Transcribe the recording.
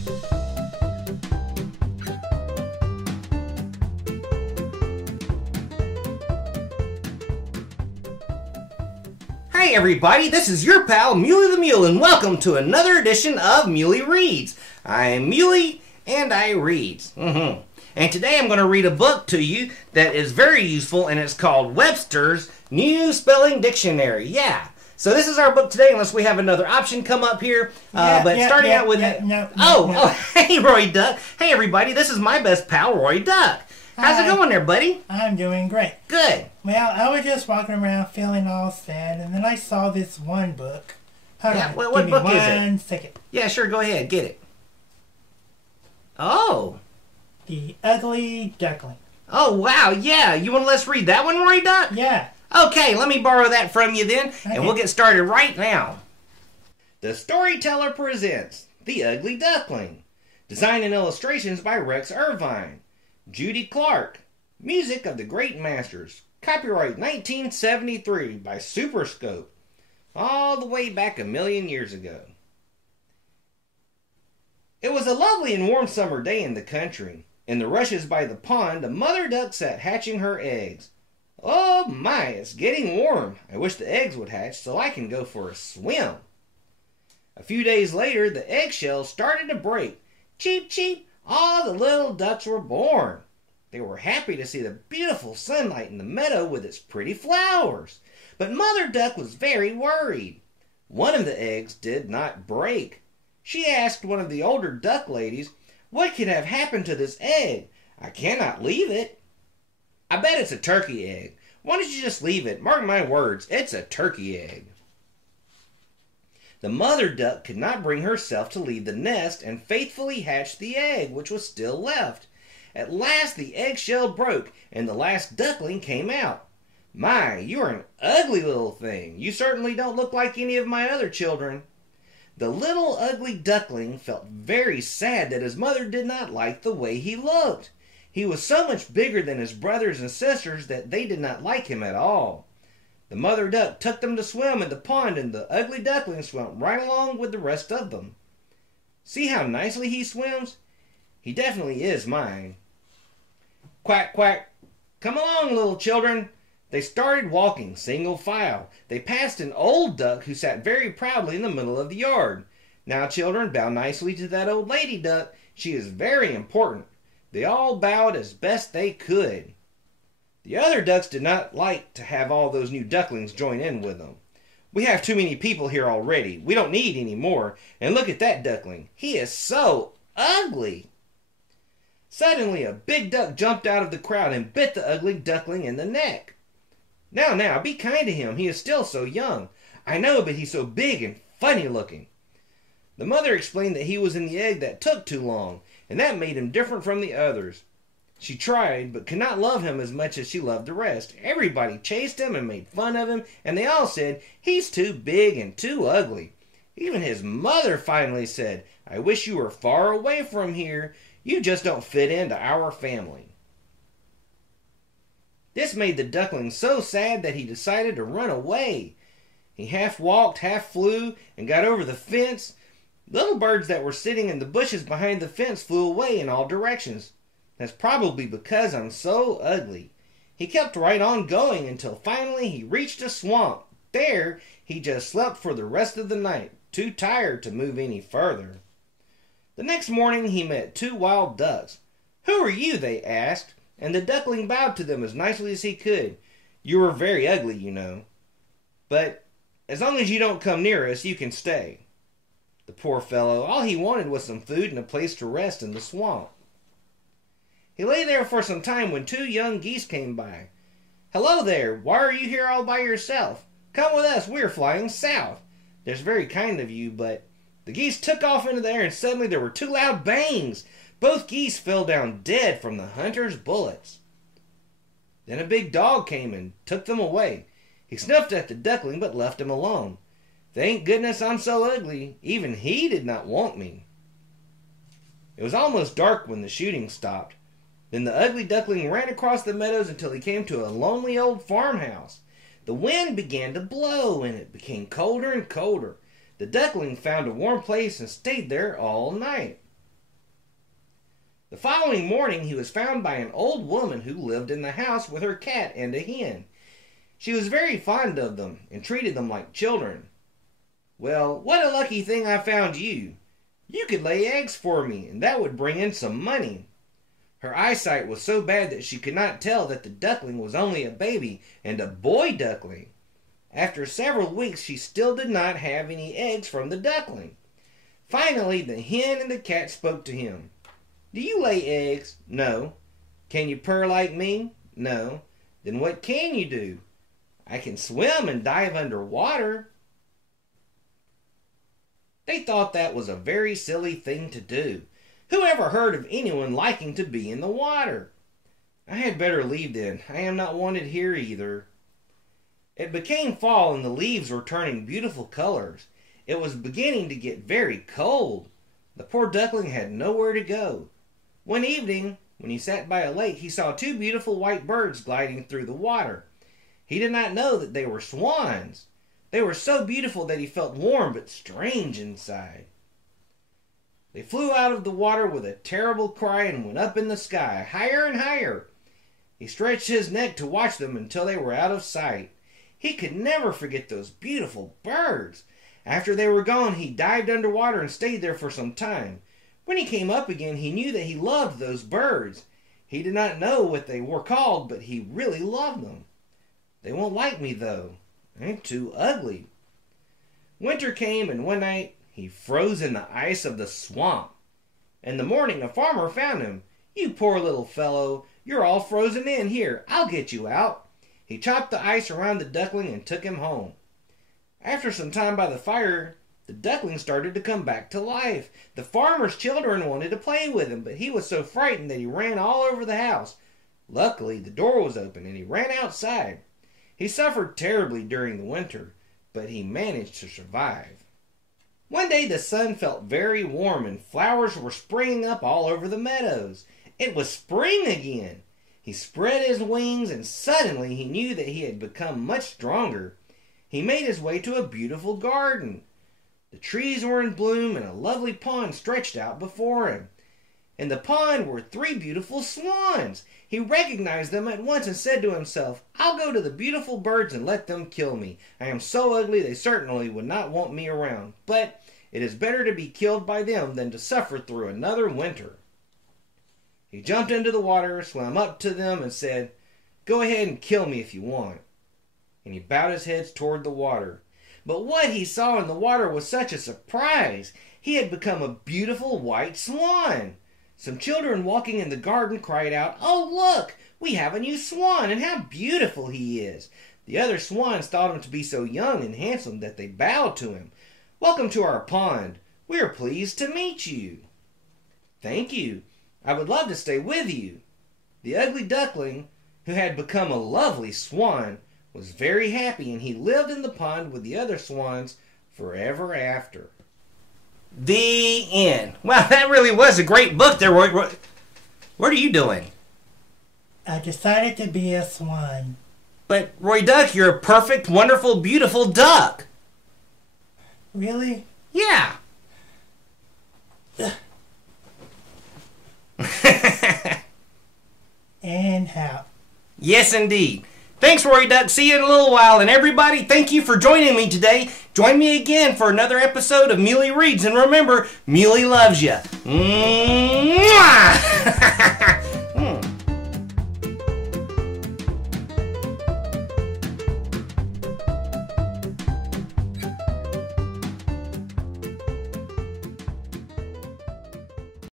Hey everybody, this is your pal Muley the Mule, and welcome to another edition of Muley Reads. I am Muley, and I read. And today I'm going to read a book to you that is very useful, and it's called Webster's New Spelling Dictionary. Yeah. So this is our book today, unless we have another option come up here. Starting out with... Hey Roy Duck. Hey everybody, this is my best pal Roy Duck. How's it going there, buddy? I'm doing great. Good. Well, I was just walking around feeling all sad, and then I saw this one book. Hold on. What book is it? 1 second. Yeah, sure, go ahead. Get it. Oh. The Ugly Duckling. Oh, wow, yeah. You want to let's read that one, Roy Duck? Yeah. Okay, let me borrow that from you then, Okay. and we'll get started right now. The Storyteller presents The Ugly Duckling. Design and illustrations by Rex Irvine. Judy Clark. Music of the Great Masters. Copyright 1973 by Superscope. All the way back 1,000,000 years ago. It was a lovely and warm summer day in the country. In the rushes by the pond, a mother duck sat hatching her eggs. Oh my, it's getting warm. I wish the eggs would hatch so I can go for a swim. A few days later, the eggshells started to break. Cheep, cheep. All the little ducks were born. They were happy to see the beautiful sunlight in the meadow with its pretty flowers. But Mother Duck was very worried. One of the eggs did not break. She asked one of the older duck ladies, "What could have happened to this egg? I cannot leave it." "I bet it's a turkey egg. Why don't you just leave it? Mark my words, it's a turkey egg." The mother duck could not bring herself to leave the nest and faithfully hatched the egg, which was still left. At last the eggshell broke, and the last duckling came out. "My, you're an ugly little thing. You certainly don't look like any of my other children." The little ugly duckling felt very sad that his mother did not like the way he looked. He was so much bigger than his brothers and sisters that they did not like him at all. The mother duck took them to swim in the pond, and the ugly duckling swam right along with the rest of them. "See how nicely he swims? He definitely is mine." Quack, quack. "Come along, little children." They started walking, single file. They passed an old duck who sat very proudly in the middle of the yard. "Now, children, bow nicely to that old lady duck. She is very important." They all bowed as best they could. The other ducks did not like to have all those new ducklings join in with them. "We have too many people here already. We don't need any more. And look at that duckling. He is so ugly." Suddenly, a big duck jumped out of the crowd and bit the ugly duckling in the neck. Now, be kind to him. He is still so young." "I know, but he's so big and funny looking." The mother explained that he was in the egg that took too long, and that made him different from the others. She tried, but could not love him as much as she loved the rest. Everybody chased him and made fun of him, and they all said, "He's too big and too ugly." Even his mother finally said, "I wish you were far away from here. You just don't fit into our family." This made the duckling so sad that he decided to run away. He half walked, half flew, and got over the fence. Little birds that were sitting in the bushes behind the fence flew away in all directions. "That's probably because I'm so ugly." He kept right on going until finally he reached a swamp. There, he just slept for the rest of the night, too tired to move any further. The next morning he met two wild ducks. "Who are you?" they asked, and the duckling bowed to them as nicely as he could. "You are very ugly, you know. But as long as you don't come near us, you can stay." The poor fellow, all he wanted was some food and a place to rest in the swamp. He lay there for some time when two young geese came by. "Hello there, why are you here all by yourself? Come with us, we are flying south." "That's very kind of you, but..." The geese took off into the air, and suddenly there were two loud bangs. Both geese fell down dead from the hunter's bullets. Then a big dog came and took them away. He snuffed at the duckling but left him alone. Thank goodness I'm so ugly. Even he did not want me. It was almost dark when the shooting stopped. Then the ugly duckling ran across the meadows until he came to a lonely old farmhouse. The wind began to blow, and it became colder and colder. The duckling found a warm place and stayed there all night. The following morning he was found by an old woman who lived in the house with her cat and a hen. She was very fond of them and treated them like children. "Well, what a lucky thing I found you. You could lay eggs for me, and that would bring in some money." Her eyesight was so bad that she could not tell that the duckling was only a baby and a boy duckling. After several weeks, she still did not have any eggs from the duckling. Finally, the hen and the cat spoke to him. "Do you lay eggs?" "No." "Can you purr like me?" "No." "Then what can you do?" "I can swim and dive underwater." They thought that was a very silly thing to do. Who ever heard of anyone liking to be in the water? "I had better leave then. I am not wanted here either." It became fall and the leaves were turning beautiful colors. It was beginning to get very cold. The poor duckling had nowhere to go. One evening, when he sat by a lake, he saw two beautiful white birds gliding through the water. He did not know that they were swans. They were so beautiful that he felt warm but strange inside. They flew out of the water with a terrible cry and went up in the sky, higher and higher. He stretched his neck to watch them until they were out of sight. He could never forget those beautiful birds. After they were gone, he dived underwater and stayed there for some time. When he came up again, he knew that he loved those birds. He did not know what they were called, but he really loved them. "They won't like me, though. I'm too ugly." Winter came, and one night he froze in the ice of the swamp. In the morning, a farmer found him. "You poor little fellow, you're all frozen in. Here, I'll get you out." He chopped the ice around the duckling and took him home. After some time by the fire, the duckling started to come back to life. The farmer's children wanted to play with him, but he was so frightened that he ran all over the house. Luckily, the door was open and he ran outside. He suffered terribly during the winter, but he managed to survive. One day the sun felt very warm and flowers were springing up all over the meadows. It was spring again. He spread his wings and suddenly he knew that he had become much stronger. He made his way to a beautiful garden. The trees were in bloom and a lovely pond stretched out before him. In the pond were three beautiful swans. He recognized them at once and said to himself, "I'll go to the beautiful birds and let them kill me. I am so ugly they certainly would not want me around. But it is better to be killed by them than to suffer through another winter." He jumped into the water, swam up to them, and said, "Go ahead and kill me if you want." And he bowed his head toward the water. But what he saw in the water was such a surprise. He had become a beautiful white swan. Some children walking in the garden cried out, "Oh, look! We have a new swan, and how beautiful he is!" The other swans thought him to be so young and handsome that they bowed to him. "Welcome to our pond. We are pleased to meet you." "Thank you. I would love to stay with you." The ugly duckling, who had become a lovely swan, was very happy, and he lived in the pond with the other swans forever after. The end. Well, that really was a great book there, Roy. What are you doing? I decided to be a swan. But, Roy Duck, you're a perfect, wonderful, beautiful duck. Really? Yeah. And how? Yes, indeed. Thanks, Roy Duck. See you in a little while. And everybody, thank you for joining me today. Join me again for another episode of Muley Reads. And remember, Muley loves you. Mwah!